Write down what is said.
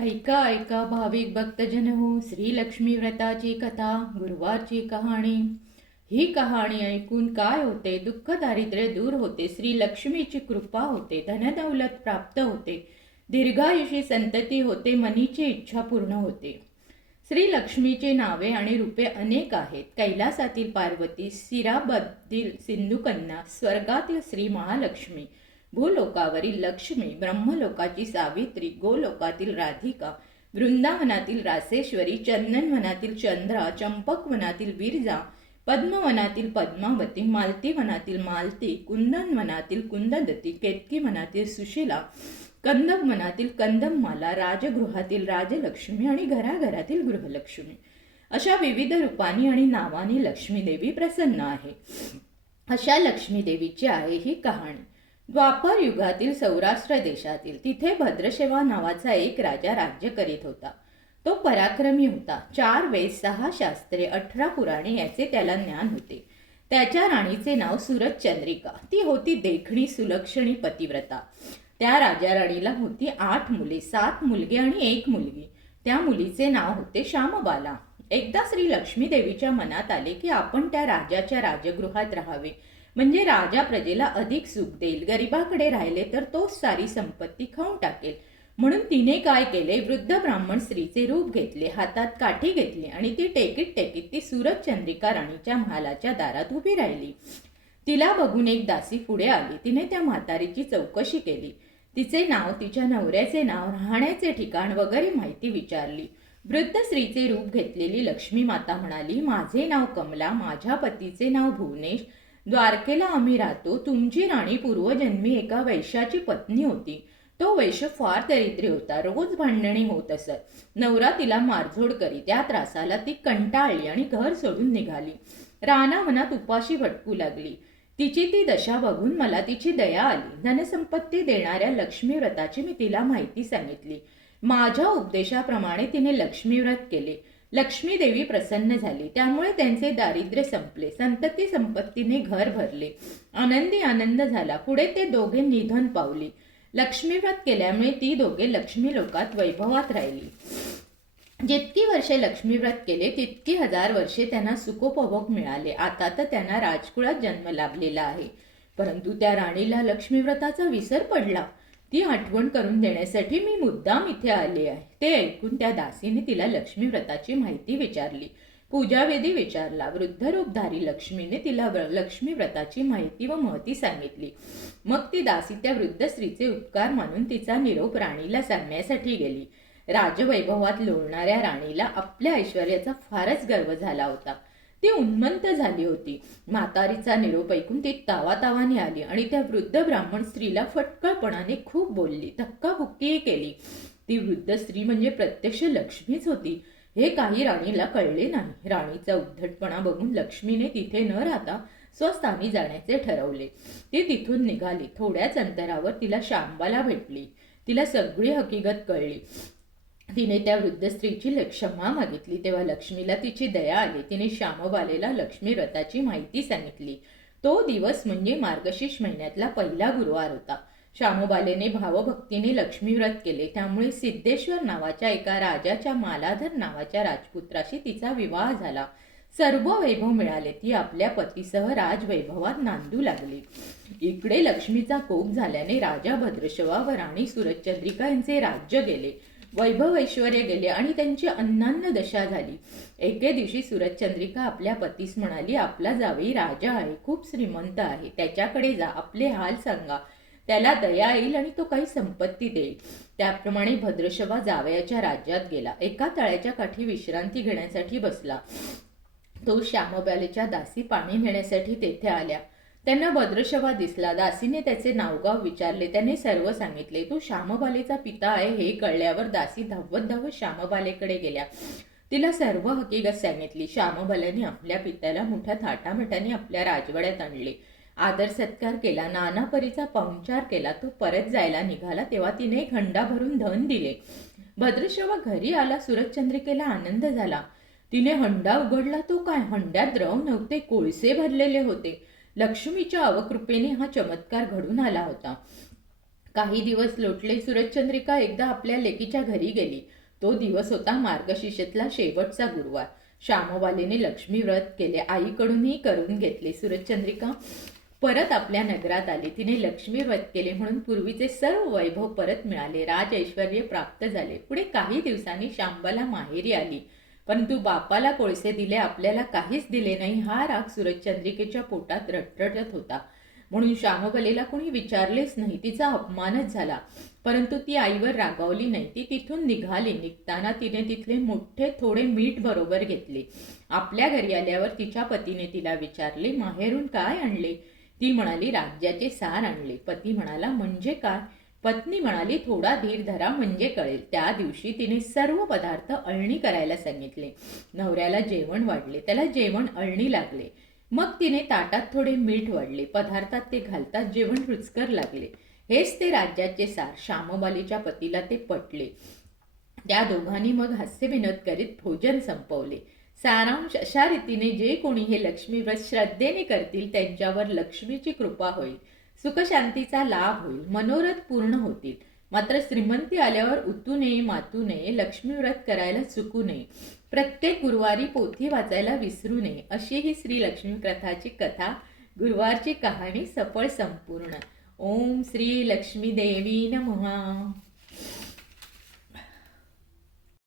ऐका ऐका भाविक भक्तजन हो, श्री लक्ष्मी व्रताची कथा, गुरुवारची कहाणी. ही कहाणी ऐकून काय होते? दुःख दारिद्र्य दूर होते, श्री लक्ष्मीची कृपा होते, धनदौलत प्राप्त होते, दीर्घायुषी संतती होते, मनीची इच्छा पूर्ण होते. श्री लक्ष्मीची नावे आणि रूपे अनेक आहेत. कैलासातील पार्वती, सिराबद्दील सिंधुकन्या, स्वर्गातील श्री महालक्ष्मी, भूलोकावरील लक्ष्मी, ब्रह्मलोकाची सावित्री, गोलोकातील राधिका, वृंदावनातील रासेश्वरी, चंदनवनातील चंद्रा, चंपकवनातील विरजा, पद्मवनातील पद्मावती, मालतीवनातील मालती, कुंदनवनातील कुंददती, केतकीवनातील सुशिला, कंदमवनातील कंदममाला, राजगृहातील राजलक्ष्मी आणि घराघरातील गृहलक्ष्मी, अशा विविध रूपांनी आणि नावांनी लक्ष्मीदेवी प्रसन्न आहे. अशा लक्ष्मीदेवीची आहे ही कहाणी. द्वापर युगातील सौराष्ट्र देशातील तिथे भद्रशेवा नावाचा एक राजा राज्य करीत होता. तो पराक्रमी होता. 4 वेद, 6 शास्त्रे, 18 पुराणे याचे त्याला ज्ञान होते. त्याच्या राणीचे नाव सुरतचंद्रिका. ती होती देखणी, सुलक्षणी, पतिव्रता. त्या राजा राणीला होती 8 मुले, 7 मुलगे आणि 1 मुलगी. त्या मुलीचे नाव होते श्यामबाला. एकदा श्री लक्ष्मी देवीच्या मनात आले की आपण त्या राजाच्या राजगृहात राहावे, म्हणजे राजा प्रजेला अधिक सुख देईल. गरिबाकडे राहिले तर तोच सारी संपत्ती खाऊन टाकेल. म्हणून तिने काय केले? वृद्ध ब्राह्मण स्त्रीचे रूप घेतले, हातात काठी घेतली आणि ती टेकीत टेकीत ती सुरतचंद्रिका राणीच्या महालाच्या दारात उभी राहिली. तिला बघून एक दासी पुढे आली. तिने त्या म्हातारीची चौकशी केली. तिचे नाव, तिच्या नवऱ्याचे नाव, राहण्याचे ठिकाण वगैरे माहिती विचारली. वृद्ध स्त्रीचे रूप घेतलेली लक्ष्मी माता म्हणाली, माझे नाव कमला, माझ्या पतीचे नाव भुवनेश, द्वारकेला आम्ही राहतो. तुमची राणी पूर्वजन्मी एका वैश्याची पत्नी होती. तो वैश्य फार दरिद्री होता. रोज भांडणे होत असत. नवरा तिला मारझोड करी. त्या त्रासाला ती कंटाळली आणि घर सोडून निघाली. रानावनात उपाशी भटकू लागली. तिची ती दशा बघून मला तिची दया आली. धनसंपत्ती देणाऱ्या लक्ष्मी व्रताची मी तिला माहिती सांगितली. माझ्या उपदेशाप्रमाणे तिने लक्ष्मी व्रत केले. लक्ष्मी देवी प्रसन्न झाली. त्यामुळे त्यांचे दारिद्र्य संपले. संतती संपत्तीने घर भरले. आनंदी आनंद झाला. पुढे ते दोघे निधन पावली. लक्ष्मी व्रत केल्यामुळे ती दोघे लक्ष्मी लोकात वैभवात राहिली. जितकी वर्षे लक्ष्मी व्रत केले तितकी 1000 वर्षे त्यांना सुखोपभोग मिळाले. आता तर त्यांना राजकुळात जन्म लाभलेला आहे. परंतु त्या राणीला लक्ष्मी व्रताचा विसर पडला. ती आठवण करून देण्यासाठी मी मुद्दाम इथे आले आहे. ते ऐकून त्या दासीने तिला लक्ष्मी व्रताची माहिती विचारली. पूजाविधी विचारला. वृद्ध रूपधारी लक्ष्मीने तिला लक्ष्मी व्रताची माहिती व महती सांगितली. मग ती दासी त्या वृद्ध स्त्रीचे उपकार मानून तिचा निरोप राणीला सांगण्यासाठी गेली. राजवैभवात लोळणाऱ्या राणीला आपल्या ऐश्वर्याचा फारच गर्व झाला होता. ती उन्मंत झाली होती. म्हातारीचा निरोप ऐकून ती तावातावाने आली आणि त्या वृद्ध ब्राह्मण स्त्रीला फटकळपणाने खूप बोलली, धक्काबुक्कीही केली. ती वृद्ध स्त्री म्हणजे प्रत्यक्ष लक्ष्मीच होती हे काही राणीला कळले नाही. राणीचा उद्धटपणा बघून लक्ष्मीने तिथे न राहता स्वस्थानी जाण्याचे ठरवले. ती तिथून निघाली. थोड्याच अंतरावर तिला श्यामबाला भेटली. तिला सगळी हकीकत कळली. तिने त्या वृद्ध स्त्रीची क्षमा मागितली. तेव्हा लक्ष्मीला तिची दया आली. तिने श्यामबालेला लक्ष्मी व्रताची माहिती सांगितली. तो दिवस म्हणजे मार्गशीर्ष महिन्यातला पहिला गुरुवार होता. श्यामबालेने भावभक्तीने लक्ष्मी व्रत केले. त्यामुळे सिद्धेश्वर नावाच्या एका राजाच्या मालाधर नावाच्या राजपुत्राशी तिचा विवाह झाला. सर्व वैभव मिळाले. ती आपल्या पतीसह राजवैभवात नांदू लागली. इकडे लक्ष्मीचा कोप झाल्याने राजा भद्रशवा व राणी सुरतचंद्रिका यांचे राज्य गेले. वैभव ऐश्वर गेले आणि त्यांची अन्नान्न दशा झाली. एके दिवशी सुरतचंद्रिका आपल्या पतीस म्हणाली, आपला जावई राजा आहे, खूप श्रीमंत आहे. त्याच्याकडे जा, आपले हाल सांगा. त्याला दया येईल आणि तो काही संपत्ती देईल. त्याप्रमाणे भद्रशवा जावयाच्या राज्यात गेला. एका तळ्याच्या काठी विश्रांती घेण्यासाठी बसला. तो श्यामबालेच्या दासी पाणी नेण्यासाठी तेथे आल्या. त्यांना भद्रशवा दिसला. दासीने त्याचे नावगाव विचारले. त्याने सर्व सांगितले. तो श्यामबालेचा पिता आहे हे कळल्यावर दासी धावत धावत श्यामबालेकडे गेल्या. तिला सर्व हकीकत सांगितली. श्यामबालेने आपल्या पित्याला मोठ्या थाटामाटाने आपल्या राजवाड्यात आणले. आदर सत्कार केला. नाना परीचा पाहुणचार केला. तो परत जायला निघाला तेव्हा तिने एक हंडा भरून धन दिले. भद्रशवा घरी आला. सुरतचंद्रिकेला आनंद झाला. तिने हंडा उघडला. तो काय, हंड्यात द्रव नव्हते, कोळसे भरलेले होते. लक्ष्मीच्या अवकृपेने हा चमत्कार घडून आला होता. काही दिवस लोटले. सूरजचंद्रिका एकदा आपल्या लेकीच्या घरी गेली. तो दिवस होता मार्गशीर्षातला शेवटचा गुरुवार. श्यामबालेने लक्ष्मी व्रत केले. आईकडूनही करून घेतले. सूरजचंद्रिका परत आपल्या नगरात आली. तिने लक्ष्मी व्रत केले म्हणून पूर्वीचे सर्व वैभव परत मिळाले. राज ऐश्वर्य प्राप्त झाले. पुढे काही दिवसांनी शांबाला माहेरी आली. परंतु बापाला कोळसे दिले, आपल्याला काहीच दिले नाही, हा राग सूरजचंद्रिकेच्या पोटात रटरटत होता. म्हणून श्यामबलेला कोणी विचारलेच नाही. तिचा अपमानच झाला. परंतु ती आईवर रागावली नाही. ती तिथून निघाली. निघताना तिने तिथले मोठे थोडे मीठ बरोबर घेतले. आपल्या घरी आल्यावर तिच्या पतीने तिला विचारले, माहेरून काय आणले? ती म्हणाली, राज्याचे सार आणले. पती म्हणाला, म्हणजे काय? पत्नी म्हणाली, थोडा धीर धरा म्हणजे कळेल. त्या दिवशी तिने सर्व पदार्थ अळणी करायला सांगितले. नवऱ्याला जेवण वाढले. त्याला जेवण अळणी लागले. मग तिने ताटात थोडे मीठ वाढले. पदार्थात ते घालताच जेवण रुचकर लागले. हेच ते राज्याचे सार. श्यामबालीच्या पतीला ते पटले. त्या दोघांनी मग हास्यविनोद करीत भोजन संपवले. सारांश अशा रीतीने जे कोणी हे लक्ष्मीव्रत श्रद्धेने करतील त्यांच्यावर लक्ष्मीची कृपा होईल, सुखशांतीचा लाभ होईल, मनोरथ पूर्ण होतील. मात्र श्रीमंती आल्यावर उतू नये, मातू नये, लक्ष्मीव्रत करायला चुकू नये, प्रत्येक गुरुवारी पोथी वाचायला विसरू नये, अशी ही श्री लक्ष्मी कथाची कथा, गुरुवारची कहाणी सफळ संपूर्ण. ओम श्री लक्ष्मी देवी नमः.